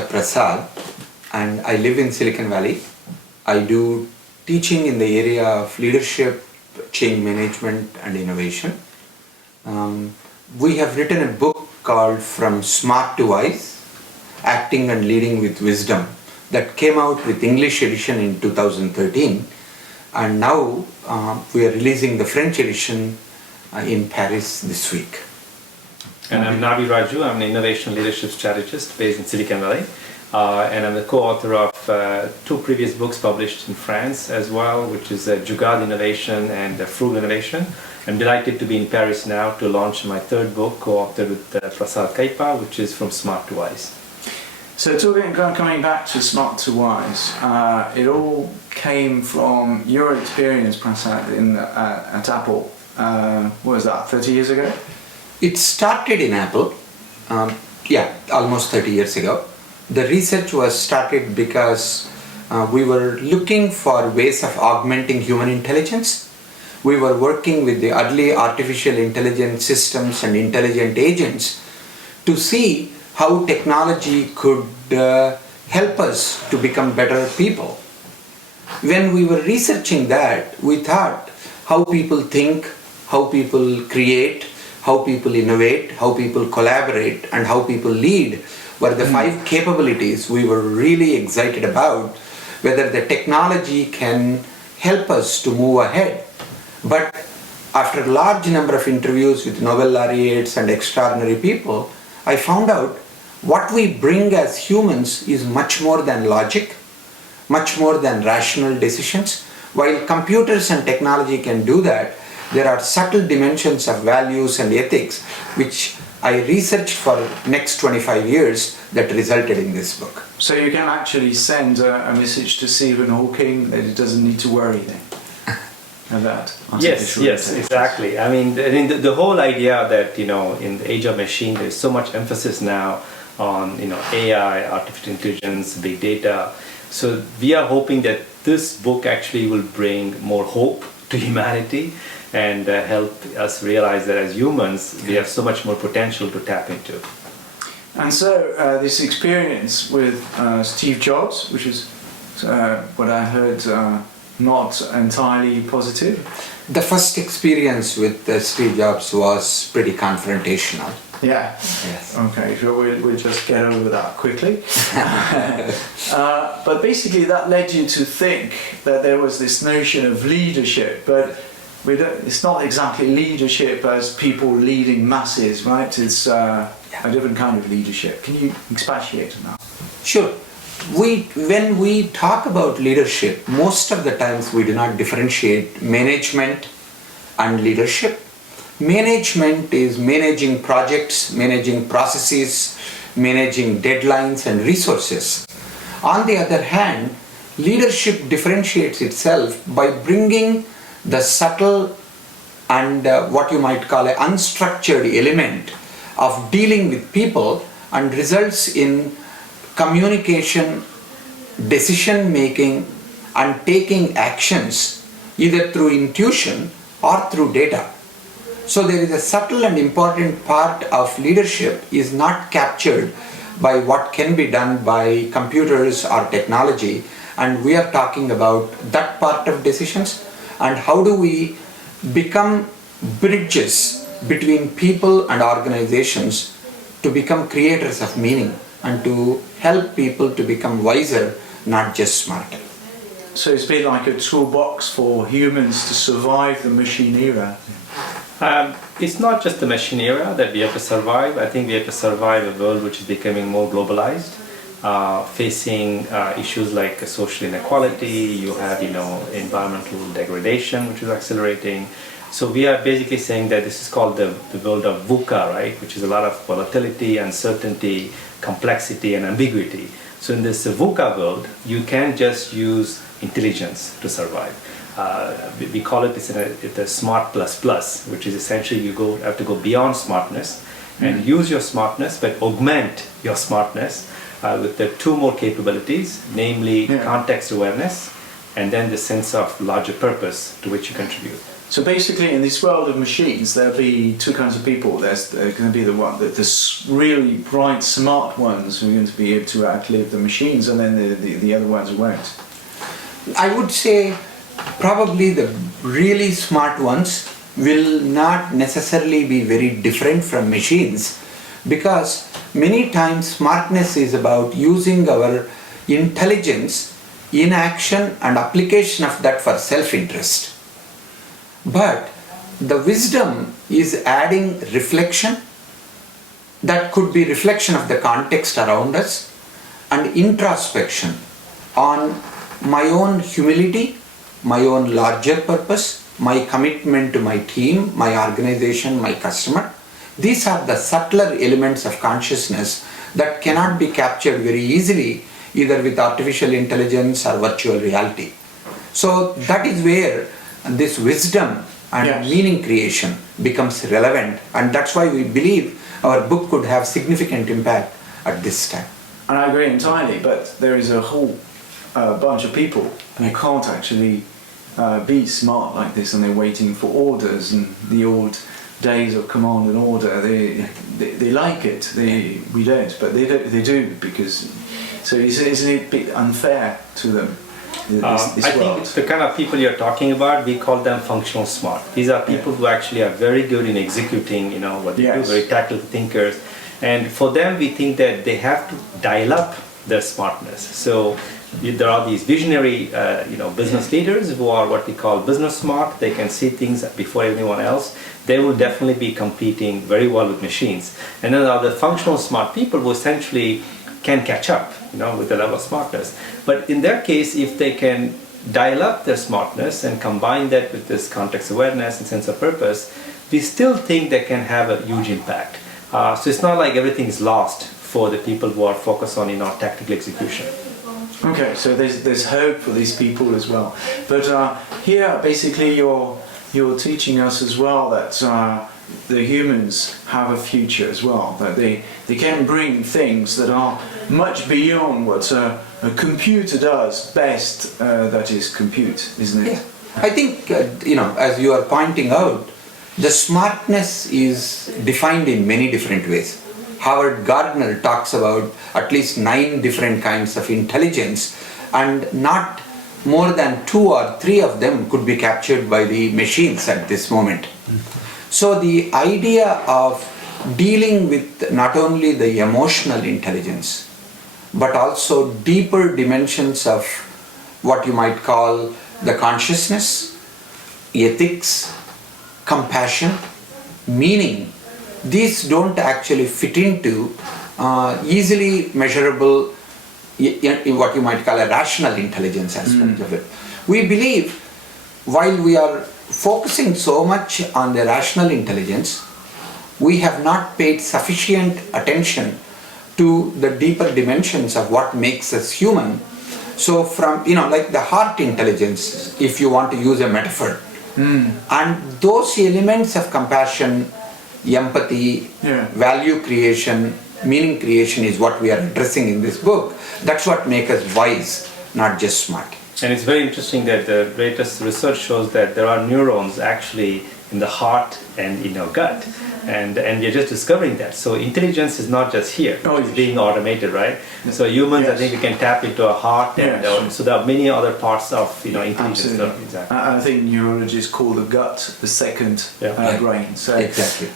Prasad, and I live in Silicon Valley. I do teaching in the area of leadership, change management and innovation. We have written a book called From Smart to Wise, Acting and Leading with Wisdom, that came out with English edition in 2013, and now we are releasing the French edition in Paris this week. And I'm Navi Radjou. I'm an innovation leadership strategist based in Silicon Valley. And I'm the co-author of two previous books published in France as well, which is Jugaad Innovation and Frugal Innovation. I'm delighted to be in Paris now to launch my third book, co-authored with Prasad Kaipa, which is From Smart to Wise. So coming back to Smart to Wise, it all came from your experience, Prasad, at Apple. What was that, 30 years ago? It started in Apple, almost 30 years ago. The research was started because we were looking for ways of augmenting human intelligence. We were working with the early artificial intelligence systems and intelligent agents to see how technology could help us to become better people. When we were researching that, we thought how people think, how people create, how people innovate, how people collaborate, and how people lead were the five capabilities we were really excited about, whether the technology can help us to move ahead. But after a large number of interviews with Nobel laureates and extraordinary people, I found out what we bring as humans is much more than logic, much more than rational decisions. While computers and technology can do that, there are subtle dimensions of values and ethics which I researched for next 25 years that resulted in this book. So you can actually send a message to Stephen Hawking that he doesn't need to worry then about artificial Yes, intelligence. exactly. I mean, the whole idea that, in the age of machine, there's so much emphasis now on, AI, artificial intelligence, big data. So we are hoping that this book actually will bring more hope to humanity and help us realize that as humans, we have so much more potential to tap into. And so this experience with Steve Jobs, which is what I heard not entirely positive. The first experience with Steve Jobs was pretty confrontational. Yeah. Yes. Okay, so we'll just get over that quickly. But basically that led you to think that there was this notion of leadership, but it's not exactly leadership as people leading masses, right? It's a different kind of leadership. Can you expatiate on that? Sure. When we talk about leadership, most of the times we do not differentiate management and leadership. Management is managing projects, managing processes, managing deadlines and resources. On the other hand, leadership differentiates itself by bringing the subtle and what you might call an unstructured element of dealing with people and results in communication, decision making and taking actions either through intuition or through data. So there is a subtle and important part of leadership is not captured by what can be done by computers or technology, and we are talking about that part of decisions and how do we become bridges between people and organizations to become creators of meaning and to help people to become wiser, not just smarter. So it's been like a toolbox for humans to survive the machine era. It's not just the machine era that we have to survive. I think we have to survive a world which is becoming more globalized, facing issues like social inequality. You have, environmental degradation, which is accelerating. So we are basically saying that this is called the world of VUCA, right? Which is a lot of volatility, uncertainty, complexity, and ambiguity. So in this VUCA world, you can't just use intelligence to survive. We call it the smart plus, which is essentially you have to go beyond smartness and use your smartness, but augment your smartness with the two more capabilities, namely context awareness and then the sense of larger purpose to which you contribute. So basically, in this world of machines, there'll be two kinds of people. There's going to be the really bright, smart ones who are going to be able to outlive the machines, and then the other ones who won't. I would say probably the really smart ones will not necessarily be very different from machines, because many times smartness is about using our intelligence in action and application of that for self-interest. But the wisdom is adding reflection, that could be reflection of the context around us, and introspection on my own humility, my own larger purpose, my commitment to my team, my organization, my customer. These are the subtler elements of consciousness that cannot be captured very easily either with artificial intelligence or virtual reality. So that is where this wisdom and Yes. meaning creation becomes relevant, and that's why we believe our book could have significant impact at this time. And I agree entirely, but there is a whole bunch of people who can't actually be smart like this, and they're waiting for orders and the old days of command and order. They like it. We don't, but they do, because. So isn't it a bit unfair to them? This I think world? it's the kind of people you're talking about, we call them functional smart. These are people who actually are very good in executing, what they do, Yes. very tactical thinkers. And for them, we think that they have to dial up their smartness. So there are these visionary, business leaders who are what we call business smart. They can see things before everyone else. They will definitely be competing very well with machines. And then there are the functional smart people who essentially can catch up, with the level of smartness. But in their case, if they can dial up their smartness and combine that with this context awareness and sense of purpose, we still think they can have a huge impact. So it's not like everything is lost for the people who are focused on, tactical execution. Okay, so there's hope for these people as well. But here, basically, you're teaching us as well that the humans have a future as well. That they can bring things that are much beyond what a computer does best. That is compute, isn't it? Yeah. I think, as you are pointing out, the smartness is defined in many different ways. Howard Gardner talks about at least 9 different kinds of intelligence, and not more than 2 or 3 of them could be captured by the machines at this moment. So the idea of dealing with not only the emotional intelligence, but also deeper dimensions of what you might call the consciousness, ethics, compassion, meaning, these don't actually fit into easily measurable, what you might call a rational intelligence aspect of it. We believe, while we are focusing so much on the rational intelligence, we have not paid sufficient attention to the deeper dimensions of what makes us human. So from, like the heart intelligence, if you want to use a metaphor, and those elements of compassion, empathy, value creation, meaning creation is what we are addressing in this book. That's what makes us wise, not just smart. And it's very interesting that the latest research shows that there are neurons actually in the heart and in your gut. And we're just discovering that. So intelligence is not just here, it's being automated, right? So humans, I think we can tap into our heart, and so there are many other parts of intelligence. Absolutely. Exactly. I think neurologists call the gut the second brain. So exactly.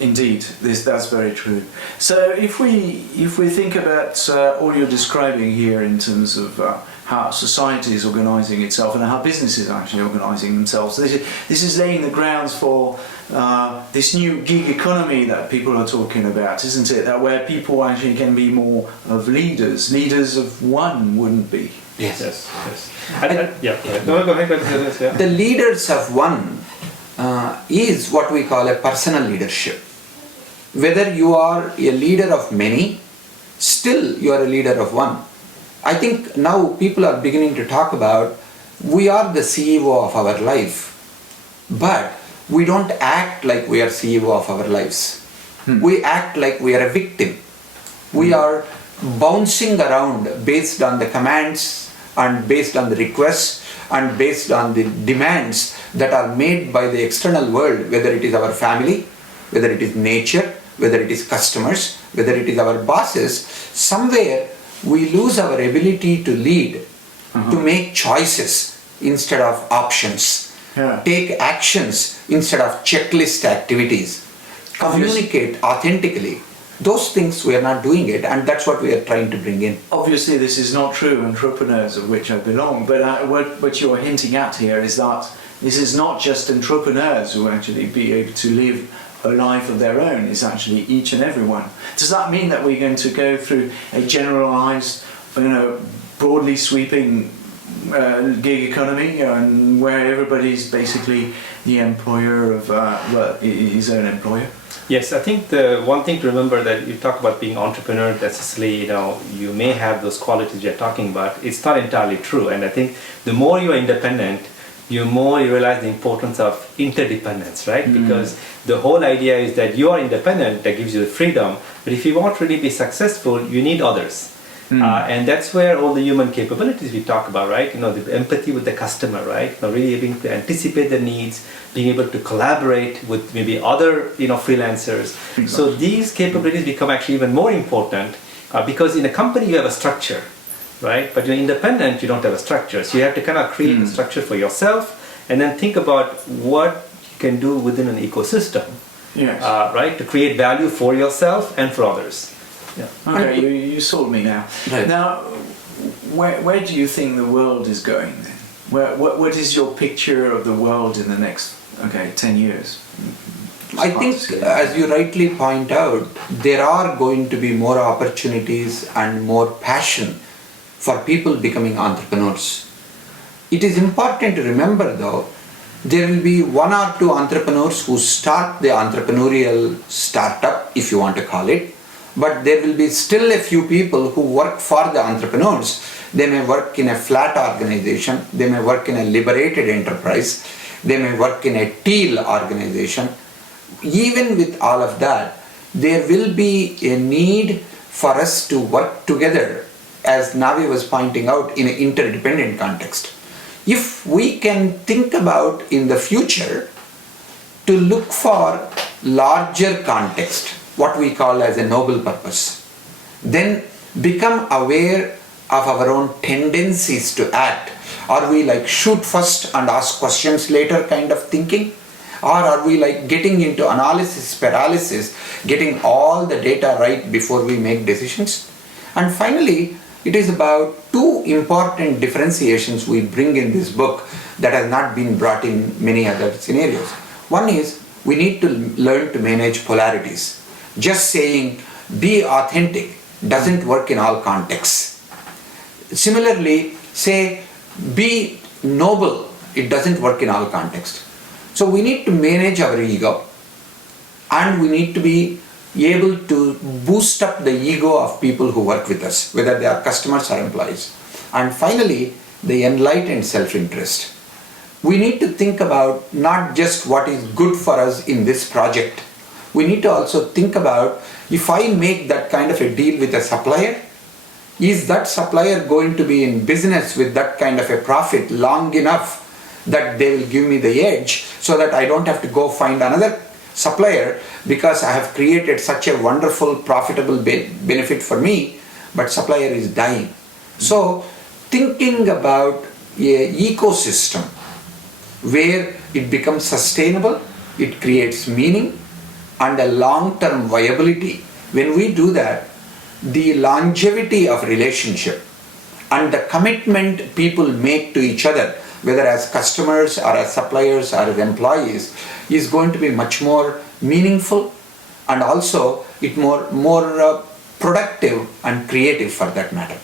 Indeed, that's very true. So if we think about all you're describing here in terms of how society is organising itself and how businesses are actually organising themselves, this is laying the grounds for this new gig economy that people are talking about, isn't it? That where people actually can be more of leaders of one, wouldn't be? Yes. Go ahead. The leaders of one is what we call a personal leadership. Whether you are a leader of many, still you are a leader of one. I think now people are beginning to talk about, we are the CEO of our life, but we don't act like we are CEO of our lives. We act like we are a victim. We are bouncing around based on the commands and based on the requests and based on the demands that are made by the external world, whether it is our family, whether it is nature, whether it is customers, whether it is our bosses, somewhere we lose our ability to lead, to make choices instead of options, take actions instead of checklist activities, communicate authentically. Those things we are not doing it, and that's what we are trying to bring in. Obviously, this is not true, entrepreneurs of which I belong, but what you're hinting at here is that this is not just entrepreneurs who actually be able to live a life of their own, it's actually each and every one. Does that mean that we're going to go through a generalized, broadly sweeping gig economy, and where everybody's basically the employer of his own employer? Yes, I think the one thing to remember that you talk about being entrepreneur, necessarily, you may have those qualities you're talking about. It's not entirely true. And I think the more you're independent, the more you realize the importance of interdependence, right? Because the whole idea is that you are independent, that gives you the freedom. But if you want to really be successful, you need others. And that's where all the human capabilities we talk about, right? The empathy with the customer, right? Really able to anticipate the needs, being able to collaborate with maybe other, freelancers. Exactly. So these capabilities become actually even more important because in a company you have a structure, right? But you're independent, you don't have a structure. So you have to kind of create a structure for yourself and then think about what you can do within an ecosystem, right? To create value for yourself and for others. Yeah. Okay, you sold me now. Right. Now, where do you think the world is going then? What is your picture of the world in the next 10 years? I think, as you rightly point out, there are going to be more opportunities and more passion for people becoming entrepreneurs. It is important to remember, though, there will be one or two entrepreneurs who start the entrepreneurial startup, if you want to call it, but there will be still a few people who work for the entrepreneurs. They may work in a flat organization, they may work in a liberated enterprise, they may work in a teal organization. Even with all of that, there will be a need for us to work together, as Navi was pointing out, in an interdependent context. If we can think about in the future to look for larger context, what we call as a noble purpose, then become aware of our own tendencies to act. Are we like shoot first and ask questions later kind of thinking? Or are we like getting into analysis paralysis, getting all the data right before we make decisions? And finally, it is about two important differentiations we bring in this book that has not been brought in many other scenarios. One is we need to learn to manage polarities. Just saying be authentic doesn't work in all contexts. Similarly, say be noble, it doesn't work in all contexts. So we need to manage our ego, and we need to be able to boost up the ego of people who work with us, whether they are customers or employees. And finally, the enlightened self-interest. We need to think about not just what is good for us in this project. We need to also think about, if I make that kind of a deal with a supplier, is that supplier going to be in business with that kind of a profit long enough that they will give me the edge so that I don't have to go find another supplier because I have created such a wonderful profitable benefit for me, but supplier is dying. So thinking about an ecosystem where it becomes sustainable, it creates meaning and a long-term viability. When we do that, the longevity of relationship and the commitment people make to each other, whether as customers or as suppliers or as employees, is going to be much more meaningful and also it more productive and creative for that matter.